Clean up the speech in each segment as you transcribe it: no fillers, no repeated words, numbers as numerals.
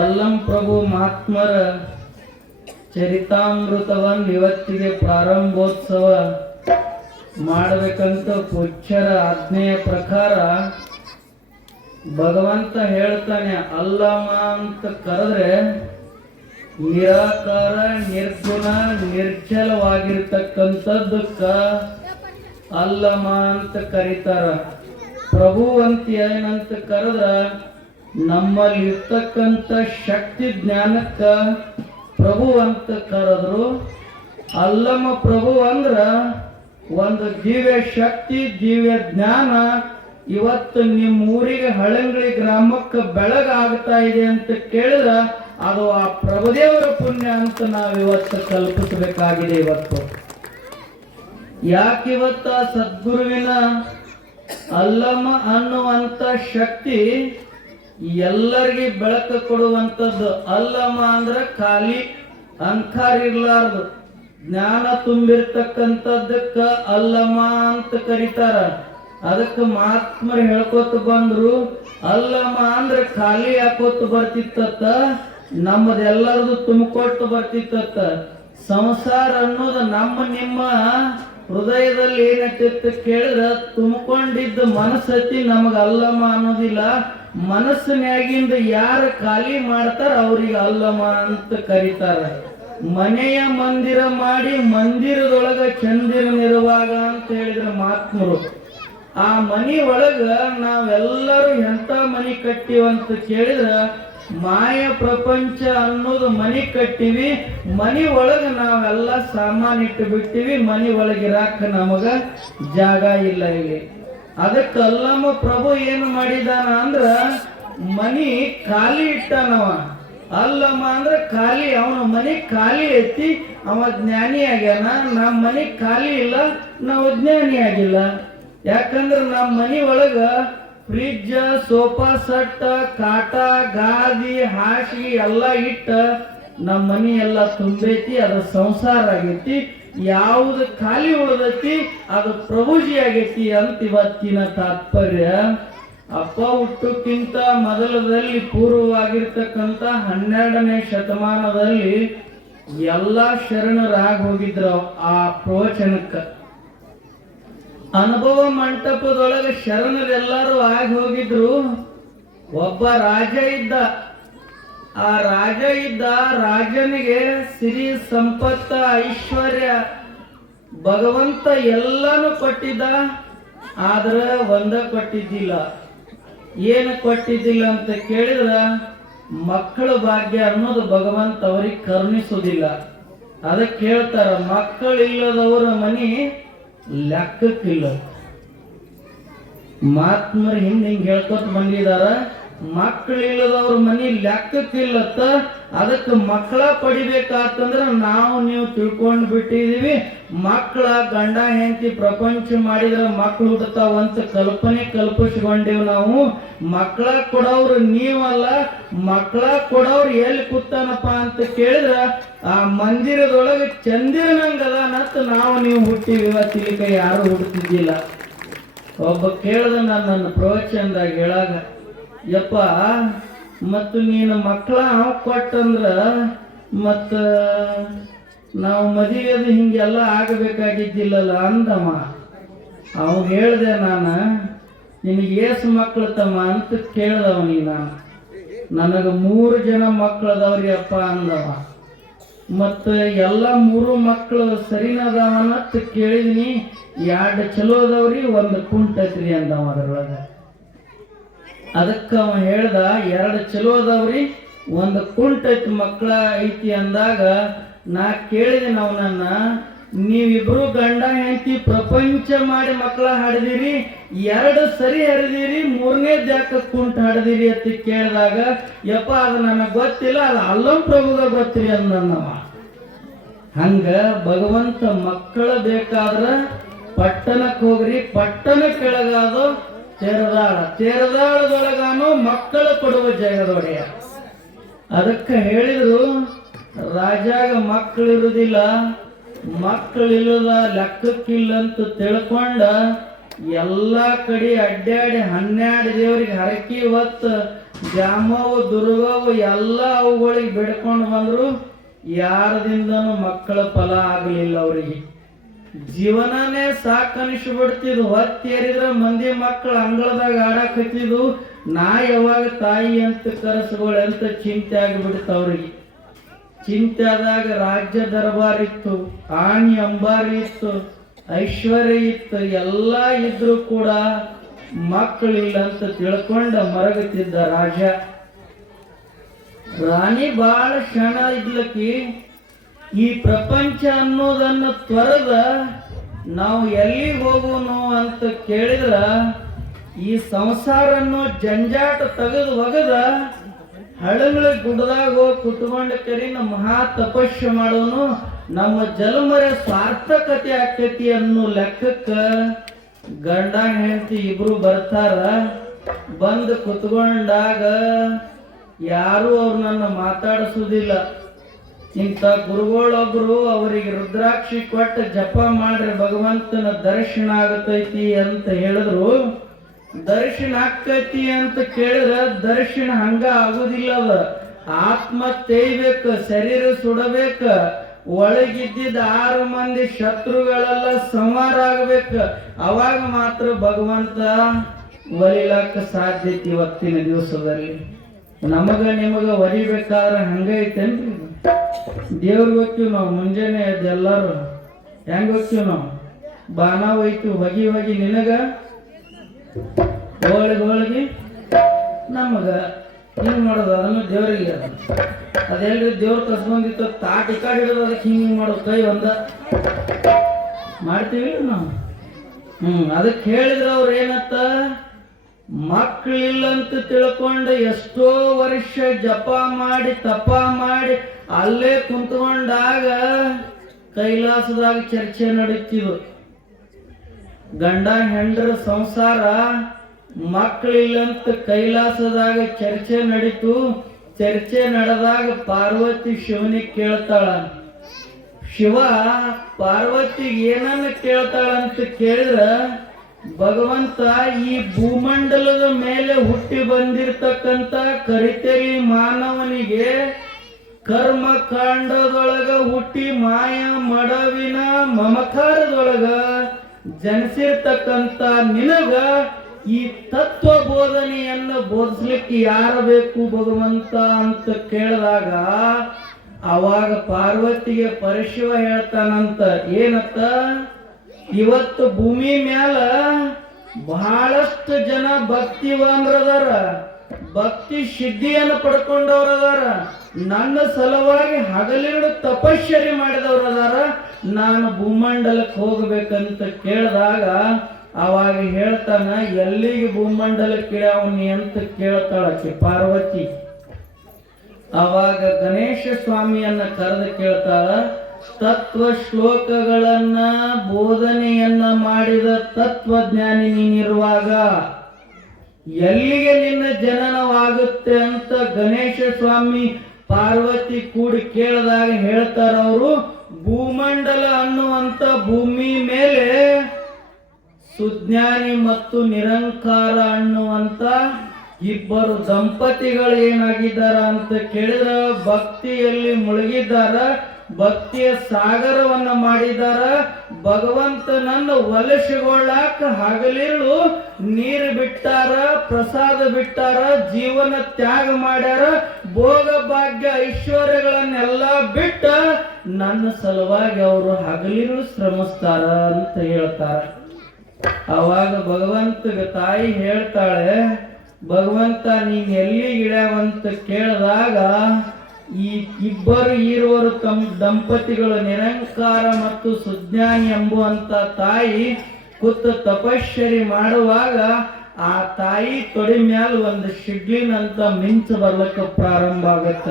ಅಲ್ಲಂ ಪ್ರಭು ಮಹಾತ್ಮರ ಚರಿತಾಮೃತವನ್ನು ಇವತ್ತಿಗೆ ಪ್ರಾರಂಭೋತ್ಸವ ಮಾಡಬೇಕಂತ ಪೂಜ್ಯರ ಆಜ್ಞೆಯ ಪ್ರಕಾರ ಭಗವಂತ ಹೇಳ್ತಾನೆ. ಅಲ್ಲಮ ಅಂತ ಕರೆದ್ರೆ ನಿರಾಕಾರ, ನಿರ್ಗುಣ, ನಿರ್ಜಲವಾಗಿರ್ತಕ್ಕಂಥದ್ದಕ್ಕ ಅಲ್ಲಮ ಅಂತ ಕರೀತಾರ. ಪ್ರಭು ಅಂತ ಏನಂತ ಕರೆದ್ರ ನಮ್ಮಲ್ಲಿ ಇರ್ತಕ್ಕಂಥ ಶಕ್ತಿ ಜ್ಞಾನಕ್ಕ ಪ್ರಭು ಅಂತ ಕರೆದ್ರು. ಅಲ್ಲಮ ಪ್ರಭು ಅಂದ್ರ ಒಂದು ದಿವ್ಯ ಶಕ್ತಿ, ದಿವ್ಯ ಜ್ಞಾನ ಇವತ್ತು ನಿಮ್ಮ ಊರಿಗೆ ಹಳಂಗಳಿ ಗ್ರಾಮಕ್ಕೆ ಬೆಳಗಾಗ್ತಾ ಇದೆ ಅಂತ ಕೇಳಿದ್ರ ಅದು ಆ ಪ್ರಭುದೇವರ ಪುಣ್ಯ ಅಂತ ನಾವು ಇವತ್ತು ಕಲ್ಪಿಸಬೇಕಾಗಿದೆ. ಇವತ್ತು ಯಾಕಿವತ್ತ ಸದ್ಗುರುವಿನ ಅಲ್ಲಮ ಅನ್ನುವಂತ ಶಕ್ತಿ ಎಲ್ಲರಿಗೆ ಬೆಳಕು ಕೊಡುವಂಥದ್ದು. ಅಲ್ಲಮ ಅಂದ್ರೆ ಖಾಲಿ ಅಂಕಾರ ಇರ್ಲಾರ್ದು ಜ್ಞಾನ ತುಂಬಿರ್ತಕ್ಕಂಥದ್ದಕ್ಕ ಅಲ್ಲಮ ಅಂತ ಕರೀತಾರ. ಅದಕ್ಕೆ ಮಹಾತ್ಮರು ಹೇಳ್ಕೊತ ಬಂದ್ರು, ಅಲ್ಲಮ ಅಂದ್ರೆ ಖಾಲಿ ಹಾಕೋತ ಬರ್ತಿತ್ತ, ನಮ್ಮದೆಲ್ಲರದು ತುಂಬಿಕೊಟ್ಟು ಬರ್ತಿತ್ತ. ಸಂಸಾರ ಅನ್ನೋದು ನಮ್ಮ ನಿಮ್ಮ ಹೃದಯದಲ್ಲಿ ಏನಟ್ಟಿತ್ತು ಕೇಳಿದ್ರೆ ತುಂಬಿಕೊಂಡಿದ್ದ ಮನಸ್ಸತಿ ನಮಗ ಅಲ್ಲಮ ಅನ್ನೋದಿಲ್ಲ. ಮನಸ್ಸಿನಾಗಿಂದ ಯಾರು ಖಾಲಿ ಮಾಡ್ತಾರ ಅವ್ರಿಗೆ ಅಲ್ಲಮ ಅಂತ ಕರೀತಾರ. ಮನೆಯ ಮಂದಿರ ಮಾಡಿ ಮಂದಿರದೊಳಗ ಚಂದಿರನಿರುವಾಗ ಅಂತ ಹೇಳಿದ್ರ ಮಹಾತ್ಮರು. ಆ ಮನಿ ಒಳಗ ನಾವೆಲ್ಲರೂ ಎಂತ ಮನಿ ಕಟ್ಟಿವಂತ ಕೇಳಿದ್ರ ಮಾಯ ಪ್ರಪಂಚ ಅನ್ನೋದು ಮನಿ ಕಟ್ಟಿವಿ. ಮನಿ ಒಳಗ ನಾವೆಲ್ಲ ಸಾಮಾನು ಇಟ್ಟು ಬಿಟ್ಟಿವಿ. ಮನಿ ಒಳಗಿರಾಕ ನಮಗ ಜಾಗ ಇಲ್ಲ ಇಲ್ಲಿ. ಅದಕ್ಕೆ ಅಲ್ಲಮ್ಮ ಪ್ರಭು ಏನು ಮಾಡಿದಾನ ಅಂದ್ರ ಮನಿ ಖಾಲಿ ಇಟ್ಟಾನವ. ಅಲ್ಲಮ್ಮ ಅಂದ್ರೆ ಖಾಲಿ, ಅವನ ಮನಿ ಖಾಲಿ ಐತಿ, ಅವ ಜ್ಞಾನಿ ಆಗ್ಯಾನ. ನಮ್ಮ ಮನಿ ಖಾಲಿ ಇಲ್ಲ, ನಾವು ಜ್ಞಾನಿ ಆಗಿಲ್ಲ. ಯಾಕಂದ್ರೆ ನಮ್ಮ ಮನಿ ಒಳಗ ಫ್ರಿಡ್ಜ್, ಸೋಫಾ ಸೆಟ್, ಕಾಟ, ಗಾದಿ, ಹಾಸಿಗೆ ಎಲ್ಲ ಇಟ್ಟ ನಮ್ಮ ಮನಿ ಎಲ್ಲ ತುಂಬೈತಿ. ಅದು ಸಂಸಾರ ಆಗೈತಿ. ಯಾವುದು ಖಾಲಿ ಉಳಿದೈತಿ ಅದು ಪ್ರಭುಜಿ ಆಗೈತಿ ಅಂತ ಇವತ್ತಿನ ತಾತ್ಪರ್ಯ. ಅಪ್ಪ ಹುಟ್ಟಕ್ಕಿಂತ ಮೊದಲದಲ್ಲಿ ಪೂರ್ವವಾಗಿರ್ತಕ್ಕಂಥ 12ನೇ ಶತಮಾನದಲ್ಲಿ ಎಲ್ಲ ಶರಣರಾಗಿ ಹೋಗಿದ್ರು. ಆ ಪ್ರವಚನಕ್ಕ ಅನುಭವ ಮಂಟಪದೊಳಗೆ ಶರಣರೆಲ್ಲರೂ ಆಗಿ ಹೋಗಿದ್ರು. ಒಬ್ಬ ರಾಜ ಇದ್ದ. ಆ ರಾಜನಿಗೆ ಸಿರಿ ಸಂಪತ್ತ, ಐಶ್ವರ್ಯ ಭಗವಂತ ಎಲ್ಲಾನು ಕೊಟ್ಟಿದ್ದ. ಆದ್ರೆ ಒಂದ ಕೊಟ್ಟಿದ್ದಿಲ್ಲ. ಏನು ಕೊಟ್ಟಿದ್ದಿಲ್ಲ ಅಂತ ಕೇಳಿದ್ರ ಮಕ್ಕಳ ಭಾಗ್ಯ ಅನ್ನೋದು ಭಗವಂತ ಅವ್ರಿಗೆ ಕರುಣಿಸುವುದಿಲ್ಲ. ಅದಕ್ಕೆ ಹೇಳ್ತಾರ, ಮಕ್ಕಳಿಲ್ಲದವರ ಮನಿ ಲೆಕ್ಕಕ್ಕಿಲ್ಲ. ಮಹಾತ್ಮರು ಹಿಂಗೆ ಹೇಳ್ಕೊತ ಬಂದಿದಾರ, ಮಕ್ಕಳಿಲ್ಲದವ್ರ ಮನಿ ಲೆಕ್ಕಕ್ಕಿಲ್ಲತ್ತ. ಅದಕ್ಕೆ ಮಕ್ಕಳ ಪಡಿಬೇಕಾತಂದ್ರ ನಾವು ನೀವು ತಿಳ್ಕೊಂಡು ಬಿಟ್ಟಿದೀವಿ. ಮಕ್ಕಳ ಗಂಡ ಹೆಂಡತಿ ಪ್ರಪಂಚ ಮಾಡಿದ್ರ ಮಕ್ಕಳು ಹುಟ್ಟತಾವಂತ ಕಲ್ಪನೆ ಕಲ್ಪಿಸ್ಕೊಂಡೇವ್ ನಾವು. ಮಕ್ಕಳ ಕೊಡೋರು ನೀವಲ್ಲ, ಮಕ್ಕಳ ಕೊಡೋರು ಎಲ್ಲಿ ಕೂತಾನಪ್ಪ ಅಂತ ಕೇಳಿದ್ರ ಆ ಮಂದಿರದೊಳಗೆ ಚಂದಿರನಂಗದಾನಂತ ನಾವು ನೀವು ಹುಟ್ಟಿವಿ. ಇವತ್ತಿಲಿಕ ಯಾರು ಹುಡುಕಿದ್ದಿಲ್ಲ. ಒಬ್ಬ ಕೇಳ್ದ ನನ್ನ ಪ್ರವಚನದಾಗ ಹೇಳಾಗ, ಯಪ್ಪ ಮತ್ತು ನೀನು ಮಕ್ಕಳ ಕೊಟ್ಟಂದ್ರ ಮತ್ತ ನಾವು ಮದುವೆದು ಹಿಂಗೆಲ್ಲ ಆಗಬೇಕಾಗಿದ್ದಿಲ್ಲಲ್ಲ ಅಂದಮ್ಮ. ಅವ ಹೇಳ್ದೆ, ನಾನು ನಿನಗೆ ಏಸು ಮಕ್ಕಳು ತಮ್ಮ ಅಂತ ಕೇಳ್ದವನಿಗೆ. ನನಗೆ 3 ಜನ ಮಕ್ಕಳದವ್ರಿ ಅಪ್ಪ ಅಂದವ. ಮತ್ತು ಎಲ್ಲ 3 ಮಕ್ಕಳು ಸರಿನದಾವನಂತ ಕೇಳಿದ್ನಿ. 2 ಚಲೋ ಅದಾವ್ರಿ, 1 ಕುಂಟೈತ್ರಿ ಅಂದವ ಅದ್ರೊಳಗೆ. ಅದಕ್ಕೆ ಅವ ಹೇಳ್ದ, 2 ಚಲೋ ಅದಾವ್ರಿ, 1 ಕುಂಟೈತಿ ಮಕ್ಕಳ ಐತಿ ಅಂದಾಗ ನಾ ಕೇಳಿದೆ ಅವನನ್ನ, ನೀವಿಬ್ರು ಗಂಡ ಹೆಂಡತಿ ಪ್ರಪಂಚ ಮಾಡಿ ಮಕ್ಕಳ ಹಾಡಿದಿರಿ, 2 ಸರಿ ಹರಿದಿರಿ, 3ನೇ ಜಾಕ ಕುಂಟ ಹಾಡಿದಿರಿ ಅಂತ ಕೇಳಿದಾಗ, ಯಪ್ಪ ಅದು ನನಗೆ ಗೊತ್ತಿಲ್ಲ, ಅದು ಅಲ್ಲಂ ಪ್ರಭುಗ ಗೊತ್ತಿರಿ ಅಂದವ. ಹಂಗ ಭಗವಂತ ಮಕ್ಕಳ ಬೇಕಾದ್ರ ಪಟ್ಟಣಕ್ಕೆ ಹೋಗ್ರಿ, ಪಟ್ಟಣ ಕೆಳಗಾದು ತೇರದಾಳದೊಳಗಾನು ಮಕ್ಕಳು ಕೊಡುವ ಜಗದೊಡೆಯ. ಅದಕ್ಕೆ ಹೇಳಿದ್ರು, ರಾಜಾಗ ಮಕ್ಕಳಿರುವುದಿಲ್ಲ, ಮಕ್ಕಳಿಲ್ಲದ ಲೆಕ್ಕಕ್ಕಿಲ್ಲ ಅಂತ ತಿಳ್ಕೊಂಡ ಎಲ್ಲ ಕಡೆ ಅಡ್ಡಾಡಿ 12 ದೇವ್ರಿಗೆ ಹರಕಿ ಹೊತ್ತು ಜಾಮವು ದುರ್ಗವು ಎಲ್ಲ ಅವುಗಳಿಗೆ ಬಿಡ್ಕೊಂಡು ಬಂದ್ರು. ಯಾರದಿಂದನೂ ಮಕ್ಕಳ ಫಲ ಆಗಲಿಲ್ಲ ಅವರಿಗೆ. ಜೀವನನೇ ಸಾಕನಿಸ್ಬಿಡ್ತಿದ್ವು. ಹೊತ್ತೇರಿದ್ರೆ ಮಂದಿ ಮಕ್ಕಳು ಅಂಗಳದಾಗ ಆಡಕ್ ಹತ್ತಿದ್ವು. ನಾ ಯಾವಾಗ ತಾಯಿ ಅಂತ ಕರೆಸ್ಕೊಳ್ಳಿ ಅಂತ ಚಿಂತೆ ಆಗಿಬಿಡ್ತು ಅವ್ರಿಗೆ. ಚಿಂತೆ ಆದಾಗ ರಾಜ್ಯ ದರ್ಬಾರ್ ಇತ್ತು, ಆಣಿ ಅಂಬಾರಿ ಇತ್ತು, ಐಶ್ವರ್ಯ ಇತ್ತು, ಎಲ್ಲ ಇದ್ರು ಕೂಡ ಮಕ್ಕಳಿಲ್ಲ ಅಂತ ತಿಳ್ಕೊಂಡ ಮರಗುತ್ತಿದ್ದ ರಾಜ. ರಾಣಿ ಬಾಳ ಕ್ಷಣ ಇದ್ಲಕ್ಕಿ. ಈ ಪ್ರಪಂಚ ಅನ್ನೋದನ್ನು ತೊರೆದ ನಾವು ಎಲ್ಲಿಗೆ ಹೋಗುನು ಅಂತ ಕೇಳಿದ್ರ ಈ ಸಂಸಾರ ಅನ್ನೋ ಜಂಜಾಟ ತೆಗೆದು ಒಗದ ಹಳಗಳ ಗುಡ್ಡದಾಗ ಹೋಗಿ ಕುತ್ಕೊಂಡ ಕರಿ ನಮ್ಮ ಮಹಾ ತಪಸ್ಸು ಮಾಡೋನು ನಮ್ಮ ಜನ್ಮರ ಸಾರ್ಥಕತೆ ಆಕತಿ ಅನ್ನೋ ಲೆಕ್ಕಕ್ಕ ಗಂಡ ಹೆಂಡತಿ ಇಬ್ರು ಬರ್ತಾರ. ಬಂದು ಕುತ್ಕೊಂಡಾಗ ಯಾರು ಅವ್ರನ್ನ ಮಾತಾಡಿಸೋದಿಲ್ಲ. ಇಂಥ ಗುರುಗಳೊಬ್ರು ಅವರಿಗೆ ರುದ್ರಾಕ್ಷಿ ಕೊಟ್ಟು ಜಪ ಮಾಡ್ರಿ ಭಗವಂತನ ದರ್ಶನ ಆಗತೈತಿ ಅಂತ ಹೇಳಿದ್ರು. ದರ್ಶನ ಆಕೈತಿ ಅಂತ ಕೇಳಿದ್ರೆ ದರ್ಶನ ಹಂಗ ಆಗುದಿಲ್ಲ. ಅದ ಆತ್ಮ ತೇಯ್ಬೇಕು, ಶರೀರ ಸುಡಬೇಕ, ಒಳಗಿದ್ದಿದ್ದ 6 ಮಂದಿ ಶತ್ರುಗಳೆಲ್ಲ ಸಂಹಾರ ಆಗ್ಬೇಕು. ಅವಾಗ ಮಾತ್ರ ಭಗವಂತ ಒಲಿಲಕ್ಕ ಸಾಧ್ಯತೆ. ಇವತ್ತಿನ ದಿವಸದಲ್ಲಿ ನಮಗ ನಿಮಗ ಒಲಿಬೇಕಾದ್ರೆ ಹಂಗೈತೇನ್ರಿ? ದೇವ್ರಿಗೆ ಹೋಗ್ತೀವಿ ನಾವು. ಮುಂಜಾನೆ ಎದ್ದು ಎಲ್ಲಾರು ಹೆಂಗ ಹೋಗ್ತೀವಿ ನಾವು? ಬಾಣ ಹೋಯ್ತೀವಿ ಹೊಗಿ ಹೊಗಿ ನಿನಗ ಹೋಳಿಗೆ ನಮಗ ಹಿಂಗ್ ಮಾಡೋದು. ಅದನ್ನು ದೇವ್ರಿಗೆ ಅದೆಲ್ರಿ ದೇವ್ರ ಕಸ್ಬಂದಿತ್ತು ತಾಟ್ ಈ ಕಡೆ ಹಿಡಿದು ಅದಕ್ಕೆ ಹಿಂಗ್ ಮಾಡೋದು. ಕೈ ಒಂದ ಮಾಡ್ತೀವಿ ನಾವು. ಅದಕ್ಕೆ ಹೇಳಿದ್ರ ಅವ್ರು ಏನತ್ತ, ಮಕ್ಕಳಿಲ್ಲಂತ ತಿಳ್ಕೊಂಡು ಎಷ್ಟೋ ವರ್ಷ ಜಪ ಮಾಡಿ ತಪ ಮಾಡಿ ಅಲ್ಲೇ ಕುಂತ್ಕೊಂಡಾಗ ಕೈಲಾಸದಾಗ ಚರ್ಚೆ ನಡೀತಿದ್ವು. ಗಂಡ ಹೆಂಡ್ರ ಸಂಸಾರ ಮಕ್ಕಳಿಲ್ಲಂತ ಕೈಲಾಸದಾಗ ಚರ್ಚೆ ನಡೀತು. ಚರ್ಚೆ ನಡೆದಾಗ ಪಾರ್ವತಿ ಶಿವನಿಗೆ ಕೇಳ್ತಾಳ. ಶಿವ ಪಾರ್ವತಿಗೆ ಏನನ್ನ ಕೇಳ್ತಾಳಂತ ಕೇಳಿದ್ರ, ಭಗವಂತ ಈ ಭೂಮಂಡಲದ ಮೇಲೆ ಹುಟ್ಟಿ ಬಂದಿರತಕ್ಕಂತ ಕರಿತೆರಿ ಮಾನವನಿಗೆ ಕರ್ಮ ಕಾಂಡದೊಳಗ ಹುಟ್ಟಿ ಮಾಯ ಮಡವಿನ ಮಮಕಾರದೊಳಗ ಜನಿಸಿರ್ತಕ್ಕಂತ ನಿನಗ ಈ ತತ್ವ ಬೋಧನೆಯನ್ನು ಬೋಧಿಸ್ಲಿಕ್ಕೆ ಯಾರು ಬೇಕು ಭಗವಂತ ಅಂತ ಕೇಳಿದಾಗ ಅವಾಗ ಪಾರ್ವತಿಗೆ ಪರಶಿವ ಹೇಳ್ತಾನಂತ, ಏನತ್ತ, ಇವತ್ತು ಭೂಮಿ ಮ್ಯಾಲ ಬಹಳಷ್ಟು ಜನ ಭಕ್ತಿವಾನ್ರದಾರ, ಭಕ್ತಿ ಸಿದ್ಧಿಯನ್ನು ಪಡ್ಕೊಂಡವ್ರದಾರ, ನನ್ನ ಸಲುವಾಗಿ ಹಗಲಿರುಳು ತಪಶ್ಚರ್ಯ ಮಾಡಿದವ್ರದಾರ. ನಾನು ಭೂಮಂಡಲಕ್ಕೆ ಹೋಗ್ಬೇಕಂತ ಕೇಳಿದಾಗ ಅವಾಗ ಹೇಳ್ತಾನ, ಎಲ್ಲಿಗೆ ಭೂಮಂಡಲಕ್ಕೆ ಇಳ್ಯಾವನಿ ಅಂತ ಕೇಳ್ತಾಳಕ್ಕೆ ಪಾರ್ವತಿ. ಅವಾಗ ಗಣೇಶ ಸ್ವಾಮಿಯನ್ನ ಕರೆದು ಕೇಳ್ತಾಳ, ತತ್ವ ಶ್ಲೋಕಗಳನ್ನ ಬೋಧನೆಯನ್ನ ಮಾಡಿದ ತತ್ವಜ್ಞಾನಿ ನೀನಿರುವಾಗ ಎಲ್ಲಿಗೆ ನಿನ್ನ ಜನನವಾಗುತ್ತೆ ಅಂತ ಗಣೇಶ ಸ್ವಾಮಿ ಪಾರ್ವತಿ ಕೂಡಿ ಕೇಳಿದಾಗ ಹೇಳ್ತಾರ ಅವರು, ಭೂಮಂಡಲ ಅನ್ನುವಂತ ಭೂಮಿ ಮೇಲೆ ಸುಜ್ಞಾನಿ ಮತ್ತು ನಿರಂಕಾರ ಅನ್ನುವಂತ ಇಬ್ಬರು ದಂಪತಿಗಳು ಏನಾಗಿದ್ದಾರ ಅಂತ ಕೇಳಿದ್ರ ಭಕ್ತಿಯಲ್ಲಿ ಮುಳುಗಿದ್ದಾರ, ಭಕ್ತಿಯ ಸಾಗರವನ್ನ ಮಾಡಿದಾರ. ಭಗವಂತನನ್ನು ಒಲಿಸಿಕೊಳ್ಳಾಕ ಹಗಲಿರುಳು ನೀರು ಬಿಟ್ಟಾರ, ಪ್ರಸಾದ ಬಿಟ್ಟಾರ, ಜೀವನ ತ್ಯಾಗ ಮಾಡ್ಯಾರ, ಭೋಗ ಭಾಗ್ಯ ಐಶ್ವರ್ಯಗಳನ್ನೆಲ್ಲ ಬಿಟ್ಟ ನನ್ನ ಸಲುವಾಗಿ ಅವರು ಹಗಲಿರುಳು ಶ್ರಮಿಸ್ತಾರ ಅಂತ ಹೇಳ್ತಾರ. ಅವಾಗ ಭಗವಂತಗೆ ತಾಯಿ ಹೇಳ್ತಾಳೆ, ಭಗವಂತ ನೀನ್ ಎಲ್ಲಿ ಇಳ್ಯಾವಂತ ಕೇಳಿದಾಗ ಈ ಇಬ್ಬರು ಈರುವರು ದಂಪತಿಗಳು ನಿರಂಕಾರ ಮತ್ತು ಸುಜ್ಞಾನಿ ಎಂಬುವಂತ ತಾಯಿ ಕೂತು ತಪಶ್ಚರಿ ಮಾಡುವಾಗ ಆ ತಾಯಿ ತೊಡೆ ಮ್ಯಾಲ ಒಂದು ಶಿಡ್ಲಿನಂತ ಮಿಂಚು ಬರ್ಲಿಕ್ಕೆ ಪ್ರಾರಂಭ ಆಗತ್ತ.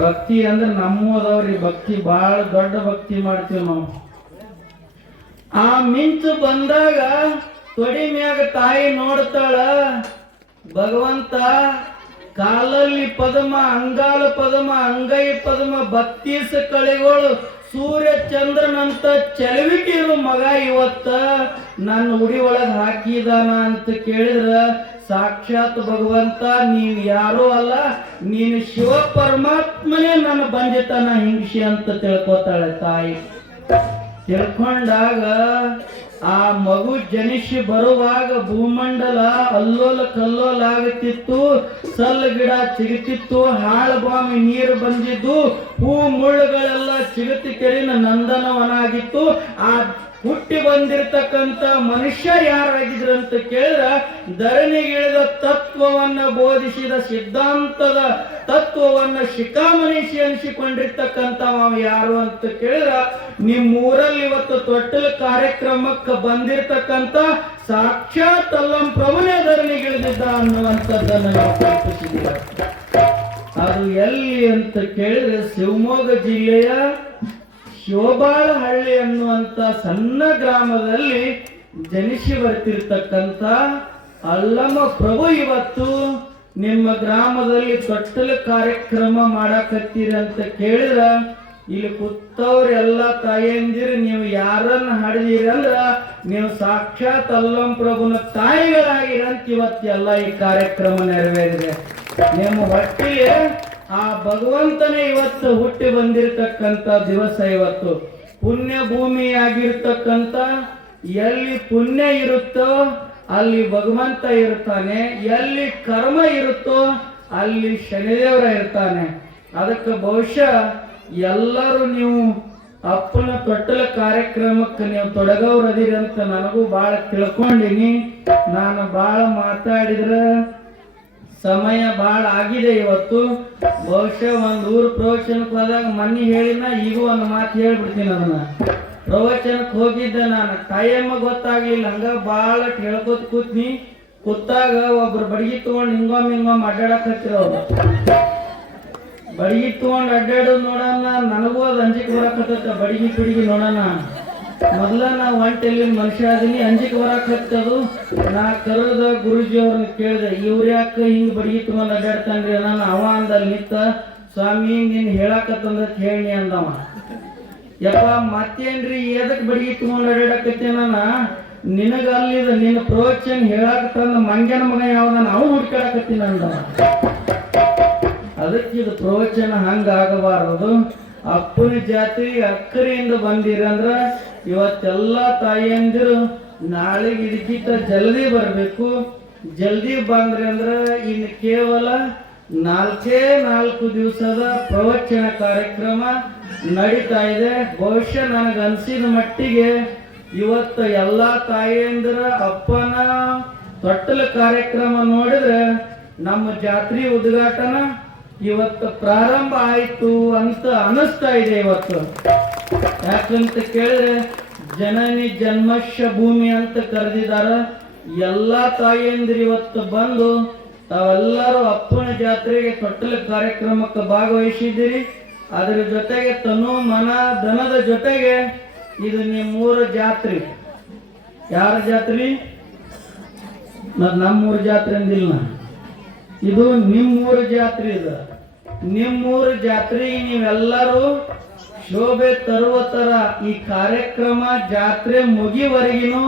ಭಕ್ತಿ ಅಂದ್ರೆ ನಮ್ಮದವ್ರಿ ಭಕ್ತಿ ಬಹಳ ದೊಡ್ಡ ಭಕ್ತಿ ಮಾಡ್ತೀವಿ ನಾವು. ಆ ಮಿಂಚು ಬಂದಾಗ ತೊಡಿ ಮ್ಯಾಗ ತಾಯಿ ನೋಡ್ತಾಳ, ಭಗವಂತ ಕಾಲಲ್ಲಿ ಪದಮ, ಅಂಗಾಲ ಪದಮ, ಅಂಗೈ ಪದಮ, 32 ಕಳೆಗಳು, ಸೂರ್ಯ ಚಂದ್ರನಂತ ಚೆಲುವಿಕೆ ಇರೋ ಮಗ ಇವತ್ತ ನನ್ನ ಉಡಿ ಒಳಗೆ ಹಾಕಿದಾನ ಅಂತ ಕೇಳಿದ್ರ ಸಾಕ್ಷಾತ್ ಭಗವಂತ ನೀನ್ ಯಾರೂ ಅಲ್ಲ, ನೀನು ಶಿವ ಪರಮಾತ್ಮನೇ ನನ್ನ ಬಂದಿತನ ಹಿಂಸಿ ಅಂತ ತಿಳ್ಕೊತಾಳೆ ತಾಯಿ. ತಿಳ್ಕೊಂಡಾಗ ಆ ಮಗು ಜನಿಸಿ ಬರುವಾಗ ಭೂಮಂಡಲ ಅಲ್ಲೋಲ ಕಲ್ಲೋಲ ಆಗುತ್ತಿತ್ತು, ಸಲ್ಲ ಗಿಡ ಚಿಗುತ್ತಿತ್ತು, ಹಾಳು ಬಾವಿ ನೀರು ಬಂದಿದ್ದು, ಹೂ ಮುಳ್ಳುಗಳೆಲ್ಲ ಚಿಗುತಿ ಕೆರಿನ ನಂದನವನ ಆಗಿತ್ತು. ಆ ಹುಟ್ಟಿ ಬಂದಿರತಕ್ಕಂತ ಮನುಷ್ಯ ಯಾರಾಗಿದ್ರು ಅಂತ ಕೇಳಿದ ಧರಣಿಗಿಳಿದ ತತ್ವವನ್ನ ಬೋಧಿಸಿದ ಸಿದ್ಧಾಂತದ ತತ್ವವನ್ನ ಶಿಖಾಮಣಿಸಿ ಅನಿಸಿಕೊಂಡಿರ್ತಕ್ಕಂಥ ಯಾರು ಅಂತ ಕೇಳಿದ ನಿಮ್ಮೂರಲ್ಲಿ ಇವತ್ತು ತೊಟ್ಟಲ ಕಾರ್ಯಕ್ರಮಕ್ಕೆ ಬಂದಿರತಕ್ಕಂತ ಸಾಕ್ಷಾತ್ ಅಲ್ಲಂ ಪ್ರಭುನೇ ಧರಣಿಗಿಳಿದಿದ್ದ ಅನ್ನುವಂಥದ್ದನ್ನು ನಾವು ಕಲ್ಪಿಸಿದ್ದೀವಿ. ಅದು ಎಲ್ಲಿ ಅಂತ ಕೇಳಿದ್ರೆ ಶಿವಮೊಗ್ಗ ಜಿಲ್ಲೆಯ ಶೋಬಾಳಹಳ್ಳಿ ಅನ್ನುವಂತ ಸಣ್ಣ ಗ್ರಾಮದಲ್ಲಿ ಜನಿಸಿ ಬರ್ತಿರ್ತಕ್ಕಂಥ ಅಲ್ಲಮ ಪ್ರಭು ಇವತ್ತು ನಿಮ್ಮ ಗ್ರಾಮದಲ್ಲಿ ತೊಟ್ಟಲ ಕಾರ್ಯಕ್ರಮ ಮಾಡಕತ್ತೀರಿ ಅಂತ ಕೇಳಿದ್ರ ಇಲ್ಲಿ ಕೂತವ್ರೆಲ್ಲ ತಾಯಂದಿರು ನೀವು ಯಾರನ್ನ ಹಾಡಿದಿರಿ ಅಂದ್ರ ನೀವು ಸಾಕ್ಷಾತ್ ಅಲ್ಲಂ ಪ್ರಭುನ ತಾಯಿಗಳಾಗಿರಂತ ಇವತ್ತೆಲ್ಲ ಈ ಕಾರ್ಯಕ್ರಮ ನೆರವೇರಿದೆ. ನಿಮ್ಮ ಹೊಟ್ಟಿಗೆ ಆ ಭಗವಂತನೇ ಇವತ್ತು ಹುಟ್ಟಿ ಬಂದಿರತಕ್ಕಂತ ದಿವಸ. ಇವತ್ತು ಪುಣ್ಯ ಭೂಮಿಯಾಗಿರ್ತಕ್ಕಂಥ ಎಲ್ಲಿ ಪುಣ್ಯ ಇರುತ್ತೋ ಅಲ್ಲಿ ಭಗವಂತ ಇರ್ತಾನೆ, ಎಲ್ಲಿ ಕರ್ಮ ಇರುತ್ತೋ ಅಲ್ಲಿ ಶನಿದೇವರ ಇರ್ತಾನೆ. ಅದಕ್ಕೆ ಬಹುಶಃ ಎಲ್ಲರೂ ನೀವು ಅಪ್ಪನ ತೊಟ್ಟಲ ಕಾರ್ಯಕ್ರಮಕ್ಕೆ ನೀವು ತೊಡಗವ್ರದಿರಿ ಅಂತ ನನಗೂ ಭಾಳ ತಿಳ್ಕೊಂಡಿನಿ. ನಾನು ಭಾಳ ಮಾತಾಡಿದ್ರೆ ಸಮಯ ಭಾಳ ಆಗಿದೆ. ಇವತ್ತು ಬಹುಶಃ ಒಂದು ಊರು ಪ್ರವಚನಕ್ಕೆ ಹೋದಾಗ ಮನ್ನಿ ಹೇಳಿನ ಈಗ ಒಂದು ಮಾತು ಹೇಳ್ಬಿಡ್ತೀನಿ. ಅದನ್ನ ಪ್ರವಚನಕ್ಕೆ ಹೋಗಿದ್ದೆ ನಾನು, ಟೈಮ್ ಗೊತ್ತಾಗ್ಲಿಲ್ಲ, ಹಂಗ ಭಾಳ ಹೇಳ್ಕೊತ ಕೂತ್ನಿ. ಕೂತಾಗ ಒಬ್ರು ಬಡಗಿ ತಗೊಂಡು ಹಿಂಗೊಮ್ಮೆ ಅಡ್ಡಾಡಕತ್ತಿರ. ಅವ್ರು ಬಡಗಿ ತಗೊಂಡು ಅಡ್ಡಾಡೋದು ನೋಡೋಣ, ನನಗೂ ಅದು ಅಂಜಿಕೆ ಬರಕತ್ತ. ಬಡಗಿ ಪಿಡಿಗಿ ನೋಡೋಣ, ಮೊದ್ಲ ನಾ ಒಂಟೆಲ್ಲಿ ಮನುಷ್ಯ ಅದೀನಿ, ಅಂಜಿಕೆ ಬರಕತ್ತದು. ನಾ ಕರೆದ ಗುರುಜಿ ಅವ್ರನ್ನ ಕೇಳಿದೆ, ಇವ್ರ ಯಾಕೆ ಹಿಂಗ್ ಬಡಗಿ ತಗೊಂಡ್ ಅಡ್ಡಾಡ್ತಾನ್ರಿ? ನಾನು ಅವ ಅಂದಲ್ಲಿ ನಿಂತ, ಸ್ವಾಮಿ ನೀನ್ ಹೇಳಾಕತ್ತಂದ ಹೇಳಿ ಅಂದವ. ಯಪ್ಪ ಮತ್ತೇನ್ರಿ ಎದಕ್ ಬಡಗಿ ತಗೊಂಡ್ ಅಡ್ಡಾಡಕತ್ತೆ? ನಾನು ನಿನಗ ಅಲ್ಲಿದ ನಿನ್ನ ಪ್ರವಚನ ಹೇಳಾಕತ್ತಂದ ಮಂಗ್ಯನ ಮಗ ಯಾವ್ದಾನ ಅವ್ನು ಹುಡ್ಕಾಡಕತ್ತೀನಿ ಅಂದವ. ಅದಕ್ಕೆ ಇದು ಪ್ರವಚನ ಹಂಗ ಆಗಬಾರದು. ಅಪ್ಪನ ಜಾತಿ ಅಕ್ಕರಿಯಿಂದ ಬಂದಿರಂದ್ರ ಇವತ್ತೆಲ್ಲ ತಾಯಿಯಂದಿರು ನಾಳೆಗೆ ಇದಕ್ಕಿಂತ ಜಲ್ದಿ ಬರಬೇಕು. ಜಲ್ದಿ ಬಂದ್ರಿ ಅಂದ್ರ ಇನ್ನು ಕೇವಲ 4 ದಿವಸದ ಪ್ರವಚನ ಕಾರ್ಯಕ್ರಮ ನಡೀತಾ ಇದೆ. ಬಹುಶಃ ನನಗನ್ಸಿದ ಮಟ್ಟಿಗೆ ಇವತ್ತು ಎಲ್ಲ ತಾಯಿಯಂದಿರ ಅಪ್ಪನ ತೊಟ್ಟಲ ಕಾರ್ಯಕ್ರಮ ನೋಡಿದ್ರೆ ನಮ್ಮ ಜಾತ್ರೆ ಉದ್ಘಾಟನಾ ಇವತ್ತು ಪ್ರಾರಂಭ ಆಯ್ತು ಅಂತ ಅನಿಸ್ತಾ ಇದೆ. ಇವತ್ತು ಯಾಕಂತ ಕೇಳಿದ್ರೆ ಜನನಿ ಜನ್ಮಶ್ಯ ಭೂಮಿ ಅಂತ ಕರೆದಿದ್ದಾರ. ಎಲ್ಲ ತಾಯಿಯಂದಿರು ಇವತ್ತು ಬಂದು ತಾವೆಲ್ಲರೂ ಅಪ್ಪನ ಜಾತ್ರೆಗೆ ತೊಟ್ಟಲ ಕಾರ್ಯಕ್ರಮಕ್ಕೆ ಭಾಗವಹಿಸಿದ್ದೀರಿ. ಅದರ ಜೊತೆಗೆ ತನು ಮನ ಧನದ ಜೊತೆಗೆ ಇದು ನಿಮ್ಮೂರ ಜಾತ್ರೆ. ಯಾರ ಜಾತ್ರೆ? ನಮ್ಮೂರ ಜಾತ್ರೆ ಅಂದಿಲ್ಲ, ಇದು ನಿಮ್ಮೂರ ಜಾತ್ರೆ. ಇದು ನಿಮ್ಮೂರ ಜಾತ್ರೆಗೆ ನೀವೆಲ್ಲರೂ ಶೋಭೆ ತರುವ ತರ ಈ ಕಾರ್ಯಕ್ರಮ ಜಾತ್ರೆ ಮುಗಿವರೆಗಿನೂ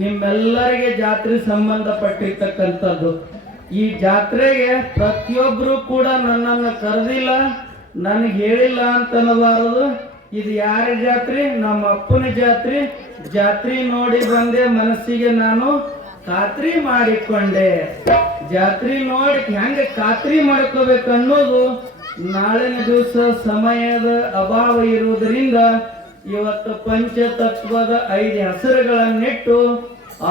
ನಿಮ್ಮೆಲ್ಲರಿಗೆ ಜಾತ್ರೆ ಸಂಬಂಧಪಟ್ಟಿರ್ತಕ್ಕಂಥದ್ದು. ಈ ಜಾತ್ರೆಗೆ ಪ್ರತಿಯೊಬ್ಬರು ಕೂಡ ನನ್ನನ್ನು ಕರೆದಿಲ್ಲ, ನನಗೆ ಹೇಳಿಲ್ಲ ಅಂತ ಅನ್ನಬಾರದು. ಇದು ಯಾರ ಜಾತ್ರೆ? ನಮ್ಮ ಅಪ್ಪನ ಜಾತ್ರೆ. ಜಾತ್ರೆ ನೋಡಿ ಬಂದೆ, ಮನಸ್ಸಿಗೆ ನಾನು ಖಾತ್ರಿ ಮಾಡಿಕೊಂಡೆ. ಜಾತ್ರೆ ನೋಡಿ ಹೆಂಗ ಖಾತ್ರಿ ಮಾಡ್ಕೋಬೇಕು ಅನ್ನೋದು ನಾಳಿನ ದಿವಸ ಸಮಯದ ಅಭಾವ ಇರುವುದರಿಂದ ಇವತ್ತು ಪಂಚತತ್ವದ 5 ಹೆಸರುಗಳನ್ನಿಟ್ಟು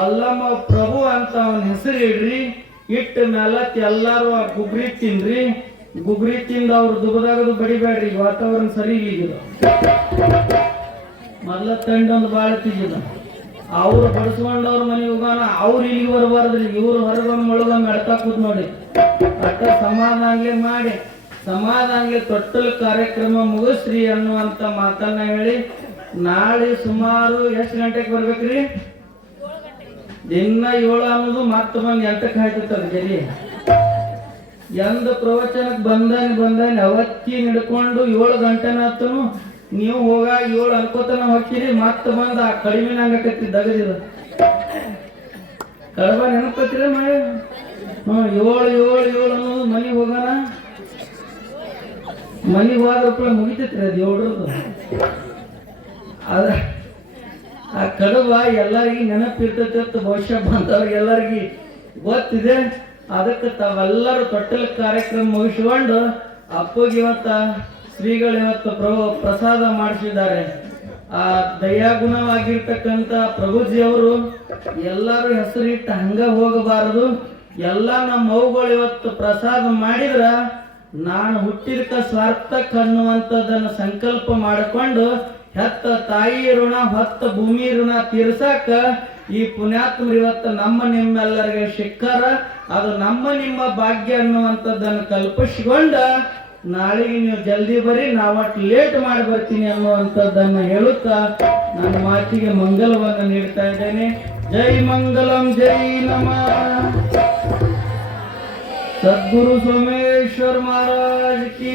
ಅಲ್ಲಮ ಪ್ರಭು ಅಂತ ಅವನ ಹೆಸರು ಇಡ್ರಿ. ಇಟ್ಟ ಮೇಲೆ ಎಲ್ಲಾರು ಗುಗ್ರಿ ತಿನ್ರಿ. ಗುಗ್ರಿ ತಿಂದ ಅವ್ರು ದುಬದಾಗದು ಬಡಿಬೇಡ್ರಿ, ವಾತಾವರಣ ಸರಿ ಇಲ್ಲಿಗಿದ. ಮೊದಲ ತಂಡೊಂದು ಬಾಳ ತಿದ್ದಿದ. ಅವ್ರು ಬಡಿಸ್ಕೊಂಡವ್ರ ಮನೆಗೆ ಹೋಗೋಣ, ಅವ್ರು ಇಲ್ಲಿಗೆ ಬರಬಾರ್ದ್ರಿ, ಇವ್ರು ಹೊರಗೊಮ್ಮೆ ಒಳಗೊಮ್ಮೆ ಅಡ್ತಾ ಕೂತ್ ನೋಡಿ. ಅಟ್ಟ ಸಮಾಧಾನಗೆ ಮಾಡಿ ಸಮಾಧಾನಗೆ ತೊಟ್ಟಲ ಕಾರ್ಯಕ್ರಮ ಮುಗಿಸ್ರಿ ಅನ್ನುವಂತ ಮಾತನ್ನ ಹೇಳಿ, ನಾಳೆ ಸುಮಾರು ಎಷ್ಟು ಗಂಟೆಗೆ ಬರ್ಬೇಕ್ರಿ? ದಿನ 7 ಅನ್ನೋದು ಮತ್ತೆ ಬಂದು 8ಕ್ಕೆ ಹಾಕಿರ್ತದೆ ಜರಿ. ಎಂದ ಪ್ರವಚನಕ್ಕೆ ಬಂದಾನೆ ಅವತ್ತಿ ಹಿಡ್ಕೊಂಡು 7 ಗಂಟೆನಾತನು ನೀವು ಹೋಗ 7 ಅನ್ಕೋತನ ಹೋಗ್ತೀರಿ. ಮತ್ತೆ ಬಂದು ಆ ಕಡಿಮೆ ಆಗಕತ್ತಿ ದಗದಿದ ಕಡಬ ನೆನಪತ್ತಿರ ಮಳೆ ಏಳು ಅನ್ನೋದು ಮನೆಗೆ ಹೋಗೋಣ ಮನೆಗೆ ಹೋದ್ರಪ್ಪ ಮುಗಿತೈತ್ರಿ ಅದು ಏಳ್ರದ್ದು ಅದ ಆ ಕಡಬ ಎಲ್ಲರಿಗೂ ನೆನಪಿರ್ತೈತಿ ಅಂತ ಬಹುಶಃ ಬಂದವ್ರಿಗೆ ಎಲ್ಲರಿಗೂ ಗೊತ್ತಿದೆ. ಅದಕ್ಕೆ ತಾವೆಲ್ಲರೂ ತೊಟ್ಟಲ ಕಾರ್ಯಕ್ರಮ ಮುಗಿಸ್ಕೊಂಡು ಅಪ್ಪಗೆ ಶ್ರೀಗಳು ಇವತ್ತು ಪ್ರಸಾದ ಮಾಡಿಸಿದ್ದಾರೆ. ಆ ದಯಾಗುಣವಾಗಿರ್ತಕ್ಕಂಥ ಪ್ರಭುಜಿಯವರು ಎಲ್ಲರೂ ಹೆಸರಿಟ್ಟು ಹಂಗ ಹೋಗಬಾರದು. ಎಲ್ಲ ನಮ್ಮ ಮೌಗಳು ಇವತ್ತು ಪ್ರಸಾದ ಮಾಡಿದ್ರ ನಾನು ಹುಟ್ಟಿದಕ್ಕ ಸ್ವಾರ್ಥಕ್ಕೆ ಅನ್ನುವಂಥದ್ದನ್ನು ಸಂಕಲ್ಪ ಮಾಡಿಕೊಂಡು ಹೆತ್ತ ತಾಯಿ ಋಣ ಹೊತ್ತ ಭೂಮಿ ಋಣ ತೀರ್ಸಾಕ ಈ ಪುಣ್ಯಾತ್ಮರು ಇವತ್ತು ನಿಮ್ಮೆಲ್ಲರಿಗೆ ಶಿಕ್ಕರ. ಅದು ನಿಮ್ಮ ಭಾಗ್ಯ ಅನ್ನುವಂಥದ್ದನ್ನು ಕಲ್ಪಿಸಿಕೊಂಡ ನಾಳೆಗೆ ನೀವು ಜಲ್ದಿ ಬರ್ರಿ, ನಾವಟ್ಟು ಲೇಟ್ ಮಾಡಿ ಬರ್ತೀನಿ ಅನ್ನುವಂಥದ್ದನ್ನು ಹೇಳುತ್ತಾ ನನ್ನ ಮಾತಿಗೆ ಮಂಗಲವನ್ನು ನೀಡ್ತಾ ಇದ್ದೇನೆ. ಜೈ ಮಂಗಲಂ ಜೈ ನಮಃ. सद्गुरु सोमेश्वर महाराज की,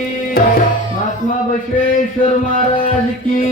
महात्मा बसवेश्वर महाराज की.